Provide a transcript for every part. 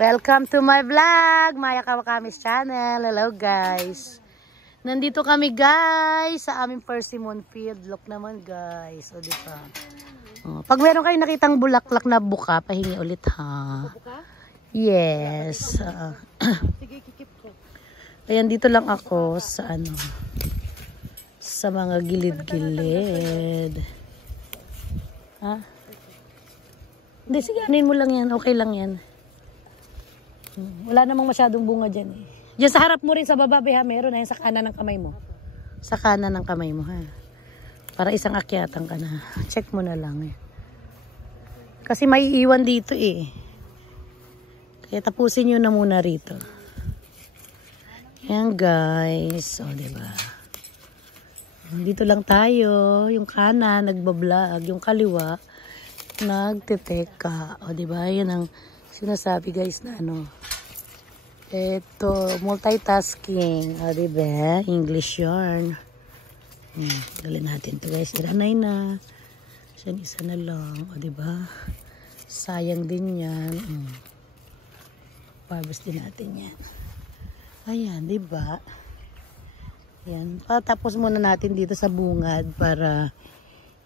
Welcome to my vlog, Maya Kawakamis channel. Hello guys. Nandito kami guys sa aming persimmon field. Look naman guys. O diba? Oh, pag meron kayo nakitang bulaklak na buka, pahingi ulit ha. Yes. Ayan, dito lang ako sa ano, sa mga gilid-gilid. Ha? Hindi, sige, anin mo lang yan. Okay lang yan. Wala namang masyadong bunga dyan eh. Diyan sa harap mo rin sa baba, ha? Meron na yan sa kanan ng kamay mo. Sa kanan ng kamay mo, ha? Para isang akyatan ka na. Check mo na lang eh. Kasi may iwan dito eh. Kaya tapusin nyo na muna rito. Yan guys. O, diba? Dito lang tayo. Yung kanan, nagbablog. Yung kaliwa, nagtiteka. O, diba? Yan ang sinasabi guys na ano. Ito, multitasking. O, diba? English yarn. Galin natin to guys. Iranay na. Isa na lang. O, diba? Sayang din yan. Harvest din natin yan. Ayan, diba? Ayan. Patapos muna natin dito sa bungad para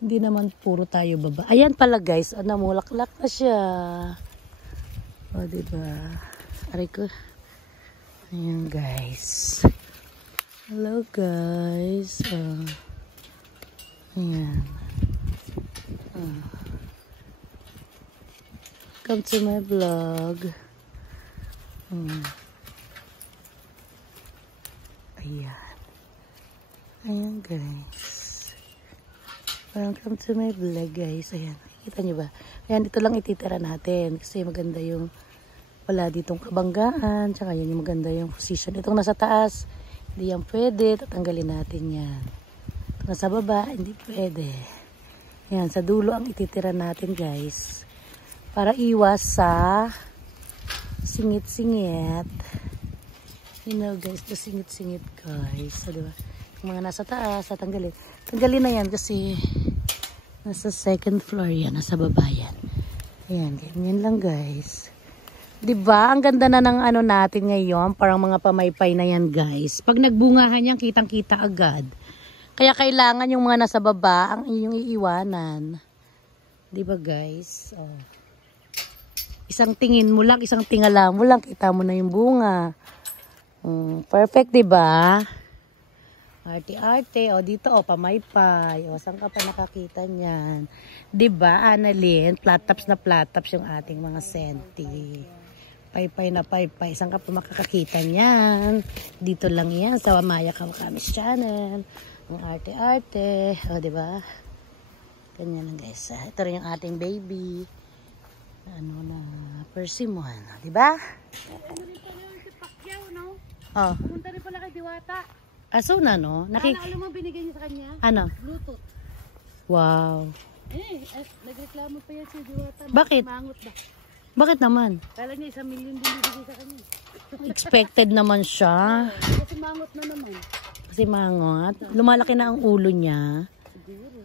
hindi naman puro tayo baba. Ayan pala guys. Namulaklak na siya. O, diba? Aray ko. Ayan guys. Hello guys. Ayan. Come to my vlog. Ayan. Ayan guys. Welcome to my vlog guys. Ayan. Kita nyo ba? Ayan, dito lang ititira natin. Kasi maganda yung wala ditong kabanggaan. Tsaka yan yung maganda yung position. Itong nasa taas, hindi yan pwede. Tatanggalin natin yan. Itong nasa baba, hindi pwede. Ayan, sa dulo ang ititira natin guys. Para iwas sa singit-singit. You know guys, the singit-singit guys. So, diba? Yung mga nasa taas, tatanggalin. Tanggalin na yan kasi nasa second floor yan, nasa baba yan. Ayan, ganyan lang guys. Diba? Ang ganda na ng ano natin ngayon. Parang mga pamaypay na yan guys. Pag nagbungahan yan, kitang-kita agad. Kaya kailangan yung mga nasa baba ang iyong iiwanan. Diba guys? Oh. Isang tingin mo lang, isang tingala mo lang, kita mo na yung bunga. Perfect, diba? Arte-arte. O, dito, o, pamaypay. O, saan ka pa nakakita niyan? Diba, Annalyn? Flat-tops na flat-tops yung ating mga senti. Paypay na paypay. Saan ka pa makakakita niyan? Dito lang yan, sa Maya Kawakamis channel. Ang arte-arte. O, diba? Ganyan lang, guys. Ito rin yung ating baby. Ano na, persimmon. Diba? Ano rin pala yung si Pacquiao, no? Oh. Pumunta rin pala kay Diwata. Aso na, no? Alam mo binigay niya sa kanya? Ano? Bluetooth. Wow. Nagreklamo pa yan si Diwata. Bakit? Mangot ba? Bakit naman? Kala niya 1 million din binigay sa kanya. Expected naman siya. Kasi mangot na naman. Kasi mangot. Lumalaki na ang ulo niya.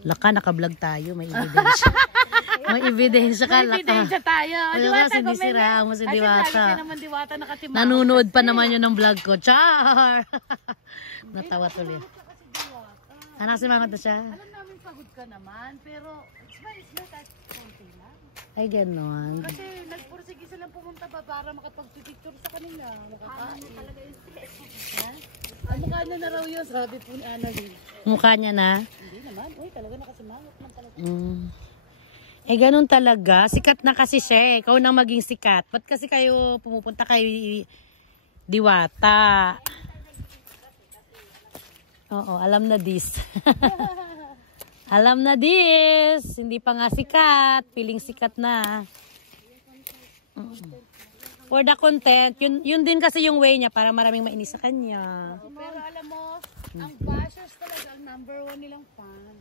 Laka, naka-vlog tayo. May ebidensya. May ebidensya ka, May laka. ebidensya tayo. Diwata, sinisiraan mo si Diwata. Kasi lagi ka naman Diwata nakatimangot. Nanunood pa naman yun ng vlog ko. Char! Natawa tuloy. Anak si mangot na siya? Alam namin pagod ka naman. Pero it's not that konti lang. Ay, ganon. Kasi nagpursige silang pumunta ba para makapag-picture sa kanila. Makakaano talaga yung stress. Ang mukha niya na raw yun, sabi po ni Annalyn. Mukha niya na? Hindi naman. Uy, talaga nakasimangot man talaga. Eh, ganun talaga. Sikat na kasi siya eh. Ikaw nang maging sikat. Ba't kasi kayo pumupunta kay Diwata? Oo, alam na this. Alam na this. Hindi pa nga sikat. Feeling sikat na. For the content, yun din kasi yung way niya para maraming mainis sa kanya. Pero alam mo, ang bashers talaga ang #1 nilang fan.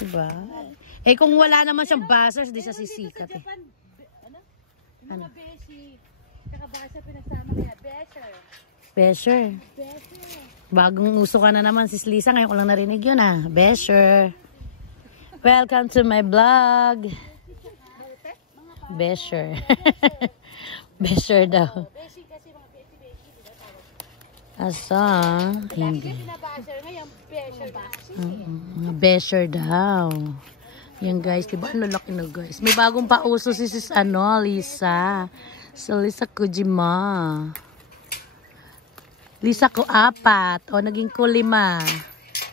Diba? Eh kung wala naman siyang bashers, di siya sisikat eh. Ano? Mga beshi. Tsaka basher pinagsama kaya. Besher. Besher. Besher. Bagong uso ka na naman sis Lisa. Ngayon ko lang narinig yun ah. Besher. Welcome to my vlog. Besher. Besher daw. Beshi kasi mga beshi, di ba tawag? Asa? Hindi. Pinabasher ngayon, besher ba? Mga besher daw. Yan guys, diba ang lalaki na guys. May bagong pauso si sis Lisa. So Lisa Kujima. Lisa ko 4. O naging ko 5.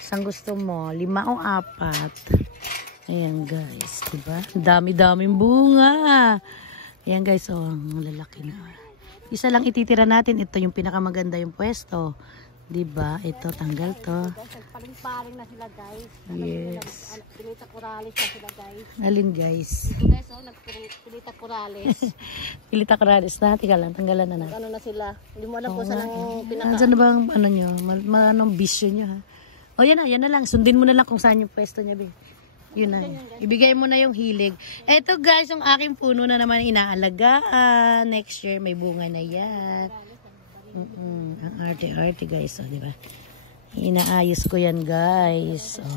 Saan gusto mo? 5 o 4? Ayan guys, diba? Dami-daming bunga. Ayan guys, ang lalaki na. Isa lang ititira natin. Ito yung pinakamaganda yung pwesto. Diba? Ito, tanggal to. Paring-paring na sila guys. Yes. Pinita Corales na sila guys. Alin guys? Ito guys, nagpinita Corales. Pilita Corales na. Tika lang, tanggalan na na. Ano na sila? Hindi mo alam kung saan ang pinaka... Andiyan na ba ang ano nyo? Anong bisyo nyo ha? O yan na lang. Sundin mo na lang kung saan yung pwesto niya. Yun na. Ibigay mo na yung hilig. Eto guys, yung aking puno na naman inaalagaan. Next year may bunga na yan. Ang arte-arte guys. O, diba? Inaayos ko yan guys. O.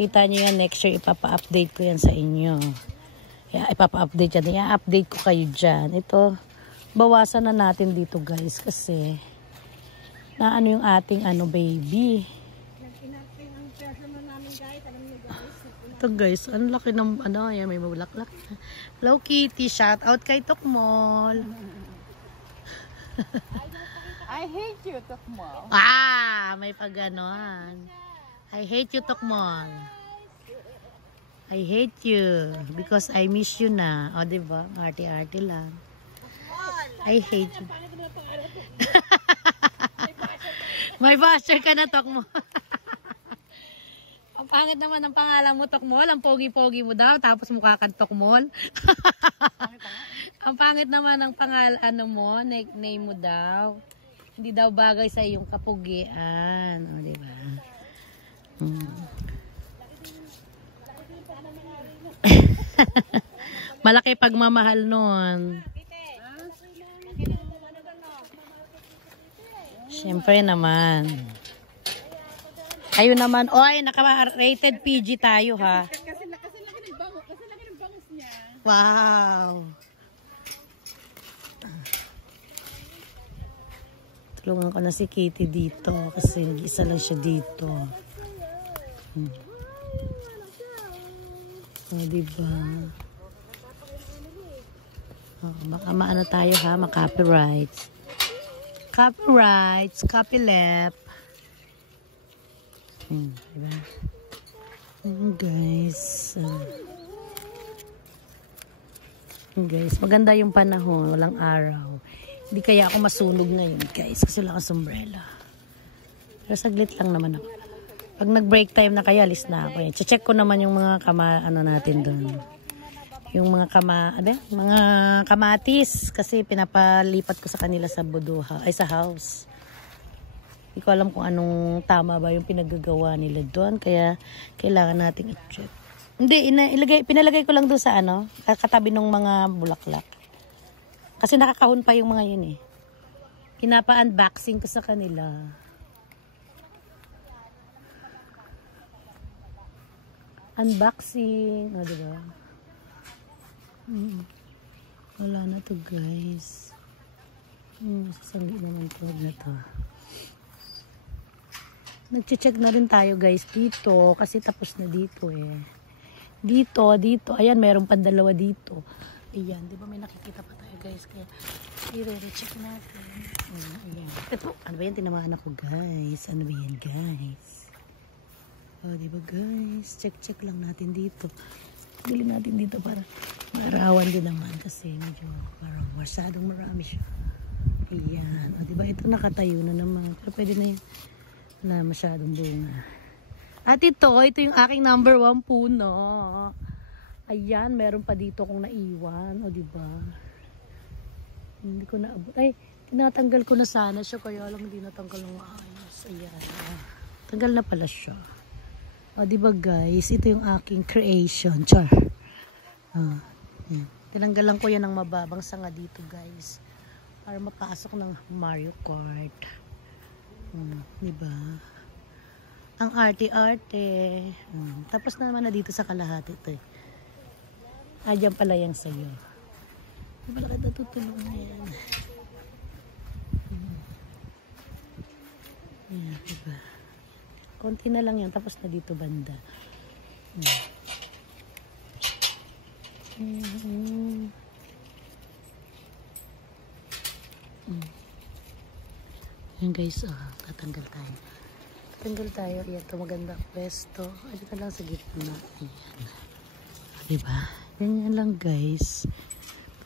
Kita nyo yan. Next year ipapa-update ko yan sa inyo. Ipapa-update yan. I-update ko kayo dyan. Ito, bawasan na natin dito guys. Kasi na ano yung ating baby. Ito guys, ang laki ng yan, may mabulaklak. Hello Kitty, shout out kay Tokmol. I hate you, Tokmol. May pag-ganon. I hate you, Tokmol. I hate you because I miss you na. O, diba? Arte-arte lang. I hate you. May basher ka na, Tokmol. Ang pangit naman ng pangalan mo, Tokmol. Ang pogi-pogi mo daw, tapos mukha kang Tokmol. Ang pangit naman ng pangalan mo, nickname mo daw. Hindi daw bagay sa iyong kapugian. O, diba? Malaki pagmamahal nun. Siyempre naman. Ayun naman, oy, naka-rated PG tayo ha. Kasi laki ng bangus niya. Wow. Tulungan ko na si Kitty dito kasi nag-isa lang siya dito. Oh, diba? Oh, baka maano tayo ha, ma-copyrights. Copyrights, copyleft. Diba? Guys. Guys, maganda yung panahon. Walang araw. Hindi kaya ako masunog ngayon, guys. Kasi wala akong sombrella. Pero saglit lang naman ako. Pag nag-break time na kaya, alis na ako. Check ko naman yung mga natin doon. Yung mga mga kamatis. Kasi pinapalipat ko sa kanila sa buduha. Ay, sa house. Hindi ko alam kung anong tama ba yung pinaggagawa nila doon. Kaya, kailangan nating i-check. Hindi, pinalagay ko lang doon sa katabi ng mga bulaklak. Kasi nakakahon pa yung mga yun eh. Pinapa-unboxing ko sa kanila. Unboxing. O, diba? Wala na to guys. Sasanggi naman to na to. Nag-check na rin tayo guys dito kasi tapos na dito eh. Dito. Ayan, meron pa 2 dito. Ayan, di ba may nakikita pa tayo guys. Kaya i-recheck natin. Ayan. Ito, ano ba yan? Tinamaan ako guys. Ano ba yan guys? O, di ba guys? Check lang natin dito. Bili natin dito para maarawan din naman kasi medyo parang masyadong marami siya. Ayan. O, di ba? Ito nakatayo na naman. Pero pwede na yun. Na masyadong bunga. At ito yung aking number 1 puno. Ayan, meron pa dito kung naiwan. O, diba? Hindi ko naabot. Ay, tinatanggal ko na sana siya. Kaya lang hindi natanggal ng maayos. Ayan. Tanggal na pala siya. O, diba guys? Ito yung aking creation. Char. Yan. Tinanggalan ko yan ng mababang sanga dito guys. Para mapasok ng Mario Kart. Diba? Ang arte-arte. Tapos na naman na dito sa kalahati ito eh. Diyan pala yung sayo. Di ba kita tutulong na yan? Ayan, diba? Konti na lang yan, tapos na dito banda. Ayan guys, tatanggal tayo. Tatanggal tayo. Ayan, ito magandang pwesto. Ay, dito lang sa gitna. Ayan. Diba? Ganyan lang guys.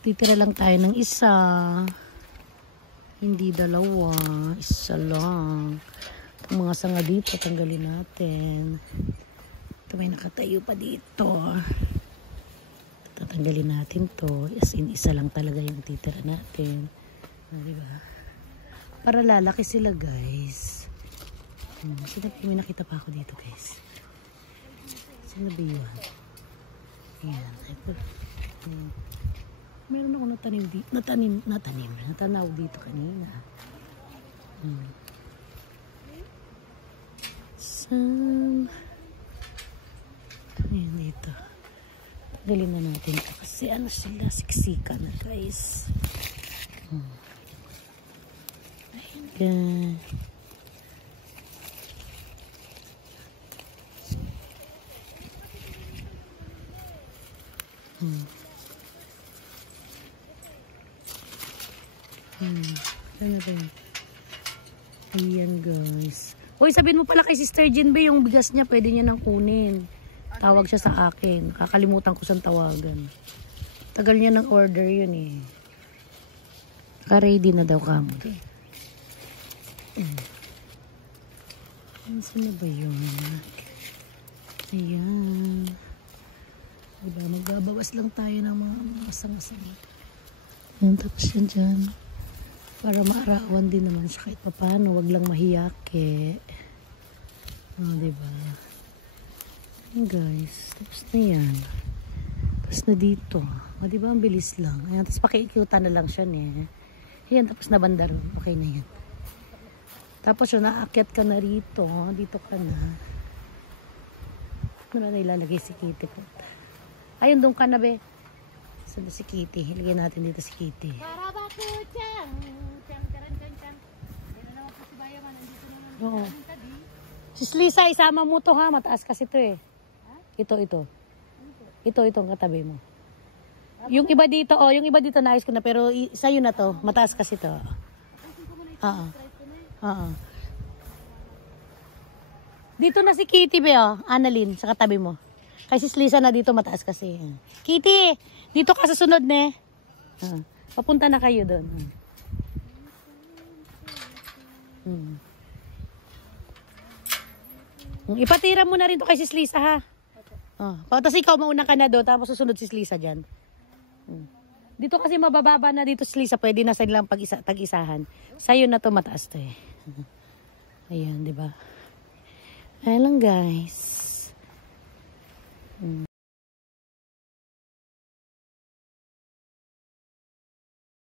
Titira lang tayo ng isa. Hindi dalawa. Isa lang. Itong mga sanga dito, tanggalin natin. Ito may nakatayo pa dito. Tatanggalin natin to. As in, isa lang talaga yung titira natin. Diba? Para lalaki sila guys. May nakita pa ako dito guys. Sino ba yun? Ayan. Meron ako natanim dito. Natanaw dito kanina. Ayan dito. Tanggalin na natin ito. Kasi ano sila, siksika na guys. Ayan. Ano ba yun? Ayan guys. Uy, sabihin mo pala kay Sister Jen ba yung bigas niya pwede niya nang kunin. Tawag siya sa akin. Kakalimutan ko siyang tawagan. Tagal niya ng order yun eh. Ka-ready na daw kamo. Saan na ba yun? Ayan. Diba, magbabawas lang tayo ng mga masang-masang. Ayan, tapos yan dyan. Para maarawan din naman siya kahit paano. Wag lang mahiyake. Diba? Ayan guys. Tapos na yan. Tapos na dito. Diba, ang bilis lang. Ayan, tapos pakiikutan na lang siya eh. Ayan, tapos na banda ron. Okay na yan. Tapos yun, naakyat ka na rito. Dito ka na. Ano na ilalagay si Kitty po? Ayun, doon ka na be. Saan si Kitty? Ilagay natin dito si Kitty. Karaba ko, Chang. Chang. Yan na naman po si Bayaman. Nandito naman. Oo. Sis Lisa, isama mo to ha. Mataas kasi to eh. Ito. Ito ang katabi mo. Yung iba dito, yung iba dito naayos ko na. Pero sa'yo na to. Mataas kasi to. Dito na si Kitty be, Annalyn, sa katabi mo. Kay Sis Lisa na dito mataas kasi. Kitty, dito ka sa sunod ne. Papunta na kayo doon. Ipatira mo na rin to kay Sis Lisa ha. Tapos ikaw mauna ka na doon, tapos susunod Sis Lisa dyan. Dito kasi mabababa na dito Sis Lisa, pwede na sa nilang tag-isahan. Sa'yo na to mataas to eh. Ayan, di ba? Ayan lang guys.